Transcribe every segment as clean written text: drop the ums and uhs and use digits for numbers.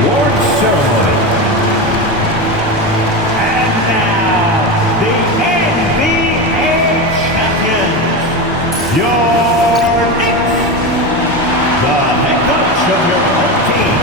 award ceremony. And now, the NBA champions, your Knicks, the head coach of your home team.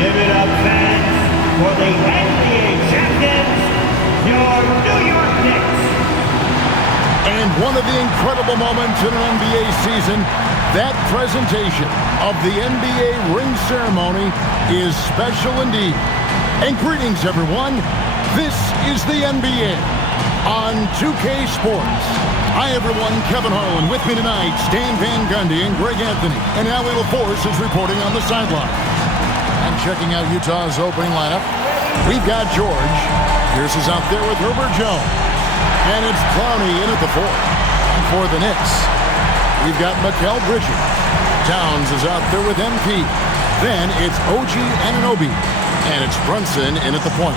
Give it up, fans, for the NBA champions, your New York Knicks. And one of the incredible moments in an NBA season, that presentation of the NBA ring ceremony is special indeed. And greetings, everyone. This is the NBA on 2K Sports. Hi, everyone. Kevin Harlan with me tonight. Stan Van Gundy and Greg Anthony. And Allie LaForce is reporting on the sideline. And checking out Utah's opening lineup, we've got George. Pierce is out there with Herbert Jones. And it's Clowney in at the fourth. And for the Knicks, we've got Mikal Bridges. Towns is out there with MP. Then it's OG Anunoby. And it's Brunson in at the point.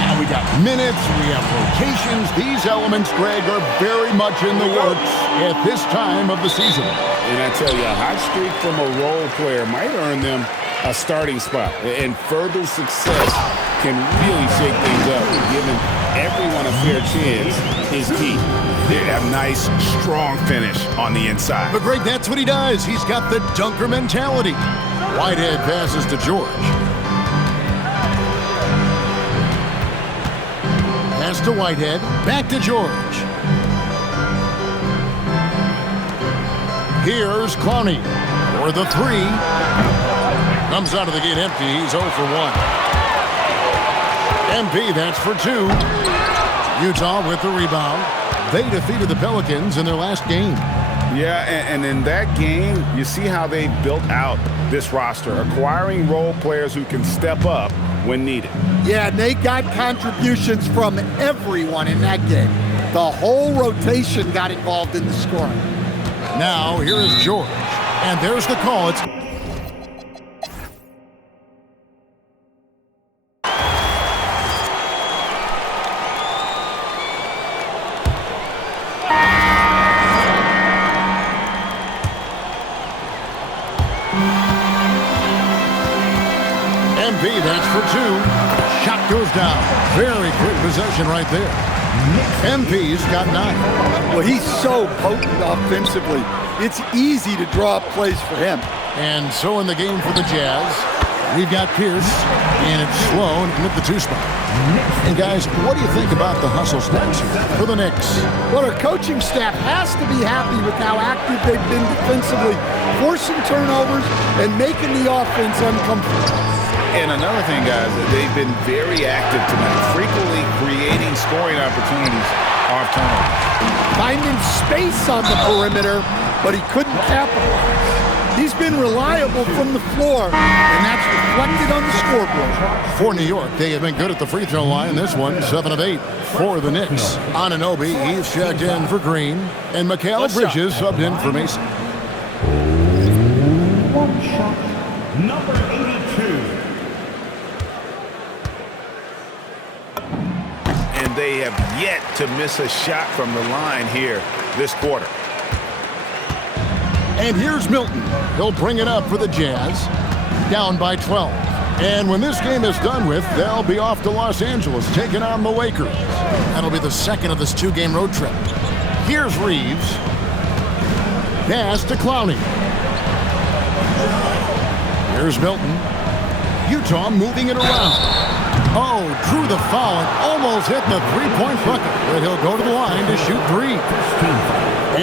And we got minutes, we have rotations. These elements, Greg, are very much in the works at this time of the season. And I tell you, a hot streak from a role player might earn them a starting spot. And further success can really shake things up. Giving everyone a fair chance is key. Yeah, a nice, strong finish on the inside. But Greg, that's what he does. He's got the dunker mentality. Whitehead passes to George. Pass to Whitehead. Back to George. Here's Clowney for the three. Comes out of the gate empty. He's 0 for 1. MP, that's for 2. Utah with the rebound. They defeated the Pelicans in their last game. Yeah, and in that game, you see how they built out this roster, acquiring role players who can step up when needed. Yeah, and they got contributions from everyone in that game. The whole rotation got involved in the scoring. Now, here is George. And there's the call. It's MP, that's for two. Shot goes down. Very quick possession right there. MP's got 9. Well, he's so potent offensively. It's easy to draw up plays for him. And so in the game for the Jazz, we've got Pierce, and it's Sloan with the 2 spot. And guys, what do you think about the hustle stats for the Knicks? Well, our coaching staff has to be happy with how active they've been defensively, forcing turnovers and making the offense uncomfortable. And another thing, guys, they've been very active tonight, frequently creating scoring opportunities off turnovers. Finding space on the perimeter, but he couldn't capitalize. He's been reliable from the floor, and that's reflected on the scoreboard. For New York, they have been good at the free throw line. This one, 7 of 8 for the Knicks. Anunoby, he's checked in for Green, and Mikal Bridges subbed in for Mason. One shot, number 82. And they have yet to miss a shot from the line here this quarter. And here's Milton. He'll bring it up for the Jazz, down by 12. And when this game is done with, they'll be off to Los Angeles, taking on the Lakers. That'll be the second of this 2-game road trip. Here's Reeves. Pass to Clowney. Here's Milton. Utah moving it around. Oh, drew the foul and almost hit the 3-point bucket, but he'll go to the line to shoot 3.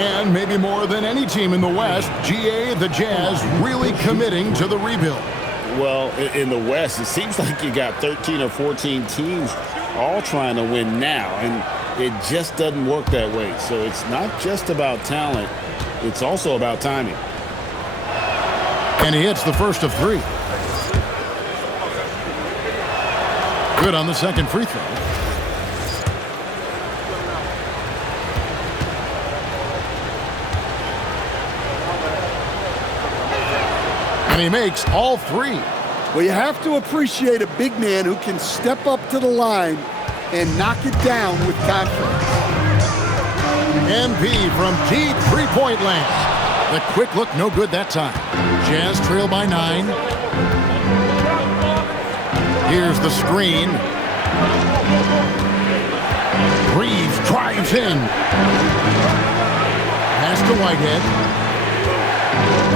And maybe more than any team in the West, GA, the Jazz, really committing to the rebuild. Well, in the West, it seems like you got 13 or 14 teams all trying to win now, and it just doesn't work that way. So it's not just about talent, it's also about timing. And he hits the first of 3. Good on the second free throw. And he makes all 3. Well, you have to appreciate a big man who can step up to the line and knock it down with confidence. MP from deep three-point land. The quick look, no good that time. Jazz trail by 9. Here's the screen. Reeves drives in. Pass to Whitehead.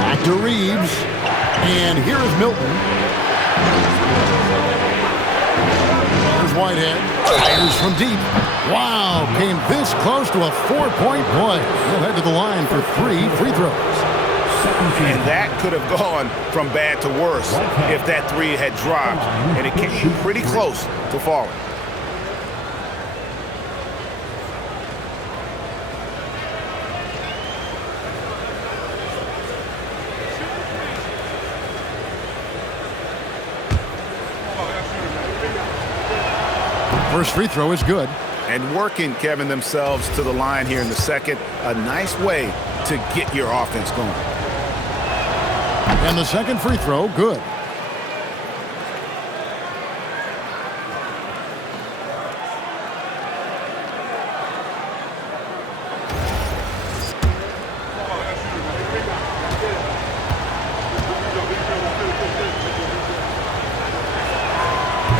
Back to Reeves. And here's Milton. Here's Whitehead. Fires from deep. Wow, came this close to a 4-point play. He'll head to the line for 3 free throws. And that could have gone from bad to worse if that 3 had dropped, and it came pretty close to falling. First free throw is good. And working, Kevin, themselves to the line here in the second. A nice way to get your offense going. And the second free throw, good.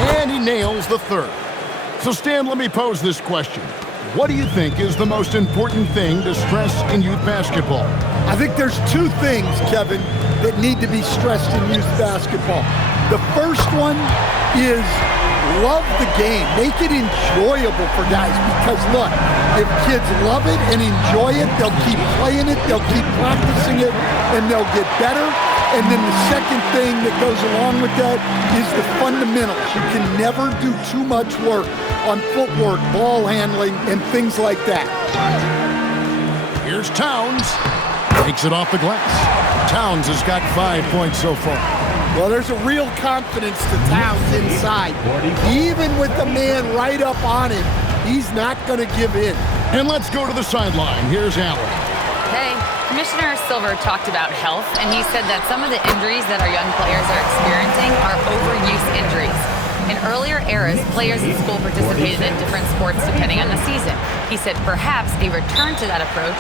And he nails the third. So, Stan, let me pose this question. What do you think is the most important thing to stress in youth basketball? I think there's 2 things, Kevin, that need to be stressed in youth basketball. The first one is love the game. Make it enjoyable for guys, because look, if kids love it and enjoy it, they'll keep playing it, they'll keep practicing it, and they'll get better. And then the second thing that goes along with that is the fundamentals. You can never do too much work on footwork, ball handling, and things like that. Here's Towns. Takes it off the glass. Towns has got 5 points so far. Well, there's a real confidence to Towns inside. Even with the man right up on him, he's not going to give in. And let's go to the sideline. Here's Allen. Hey, Commissioner Silver talked about health, and he said that some of the injuries that our young players are experiencing are overuse injuries. In earlier eras, players in school participated in different sports depending on the season. He said perhaps a return to that approach.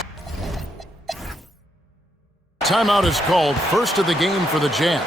Timeout is called. First of the game for the Jam.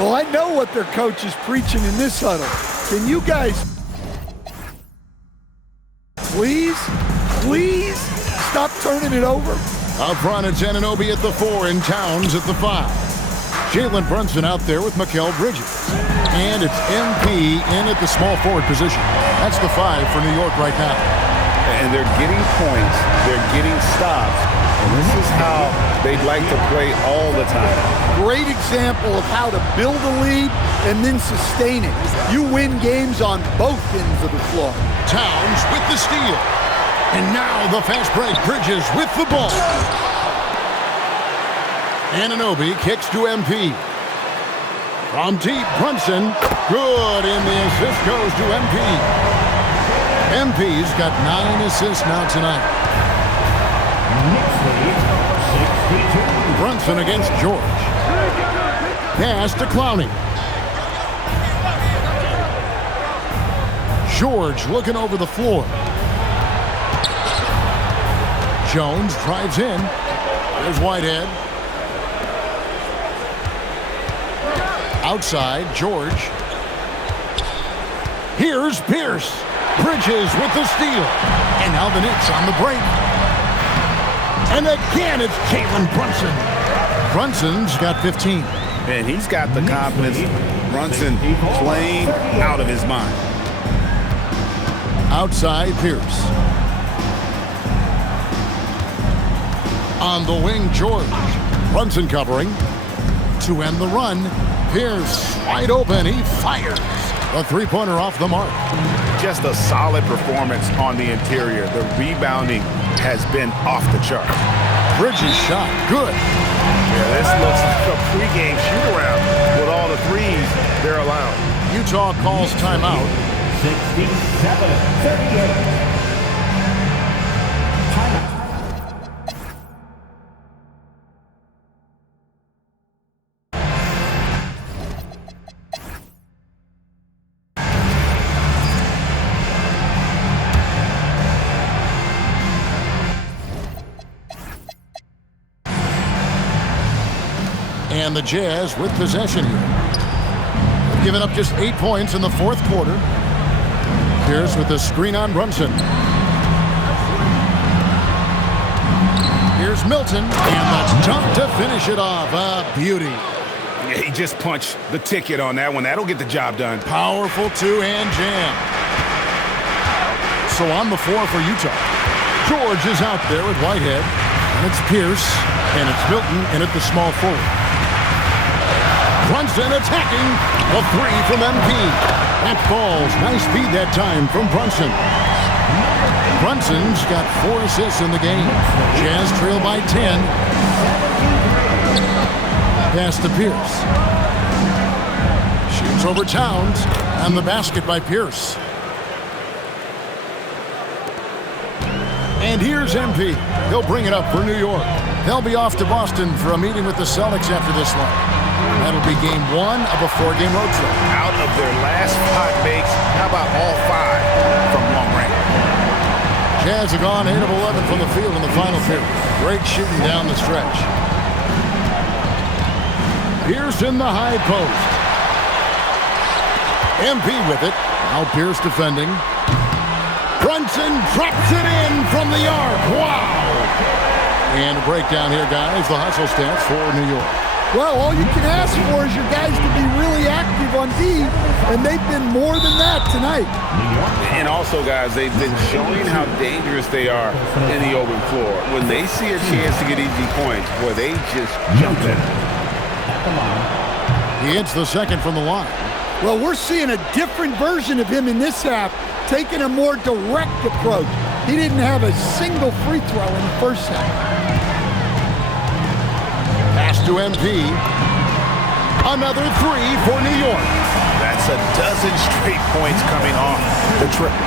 Well, I know what their coach is preaching in this huddle. Can you guys please stop turning it over? Up front, it's Anunoby at the 4 and Towns at the 5. Jalen Brunson out there with Mikal Bridges. And it's MP in at the small forward position. That's the 5 for New York right now. And they're getting points. They're getting stops. And this is how they'd like to play all the time. Great example of how to build a lead and then sustain it. You win games on both ends of the floor. Towns with the steal. And now the fast break. Bridges with the ball. Anunoby kicks to MP. From deep, Brunson. Good, and the assist goes to MP. MP's got 9 assists now tonight. Brunson against George. Pass to Clowney. George looking over the floor. Jones drives in. There's Whitehead. Outside, George. Here's Pierce. Bridges with the steal. And now the Knicks on the break. And again, it's Jalen Brunson. Brunson's got 15. And he's got the confidence. Brunson playing out of his mind. Outside, Pierce. On the wing, George. Brunson covering. To end the run, Pierce wide open. He fires. A three-pointer off the mark. Just a solid performance on the interior. The rebounding has been off the chart. Bridges shot. Good. Yeah, this looks like a pregame shoot-around with all the threes they're allowing. Utah calls timeout. 67-38. And the Jazz with possession here. They've given up just 8 points in the fourth quarter. Pierce with the screen on Brunson. Here's Milton, and the dunk to finish it off. A beauty. Yeah, he just punched the ticket on that one. That'll get the job done. Powerful two-hand jam. So on the floor for Utah. George is out there with Whitehead. And it's Pierce, and it's Milton in at the small forward. Brunson attacking. A three from MP. That falls. Nice feed that time from Brunson. Brunson's got 4 assists in the game. Jazz trail by 10. Pass to Pierce. Shoots over Towns. And the basket by Pierce. And here's MP. He'll bring it up for New York. They'll be off to Boston for a meeting with the Celtics after this one. That'll be game 1 of a 4-game road trip. Out of their last 5 makes, how about all 5 from long range? Jazz have gone 8 of 11 from the field in the final period. Great shooting down the stretch. Pierce in the high post. MP with it. Now Pierce defending. Brunson drops it in from the arc. Wow! And a breakdown here, guys. The hustle stats for New York. Well, all you can ask for is your guys to be really active on D, and they've been more than that tonight. And also, guys, they've been showing how dangerous they are in the open floor. When they see a chance to get easy points, boy, they just jump in. He hits the second from the line. Well, we're seeing a different version of him in this half, taking a more direct approach. He didn't have a single free throw in the first half. Pass to MP. Another 3 for New York. That's a dozen straight points coming off the triple.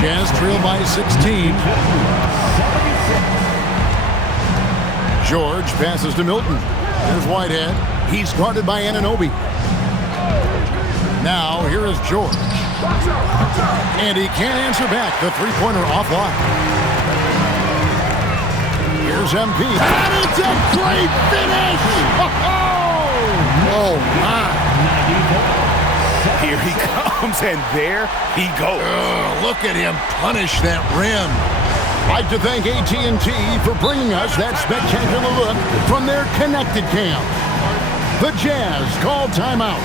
Jazz trail by 16. George passes to Milton. Here's Whitehead. He's guarded by Anunoby. Now, here is George. And he can't answer back. The three-pointer offline. Here's MP. And it's a great finish! Oh, my. Here he comes, and there he goes. Look at him punish that rim. I'd like to thank AT&T for bringing us that spectacular look from their connected camp. The Jazz call timeout.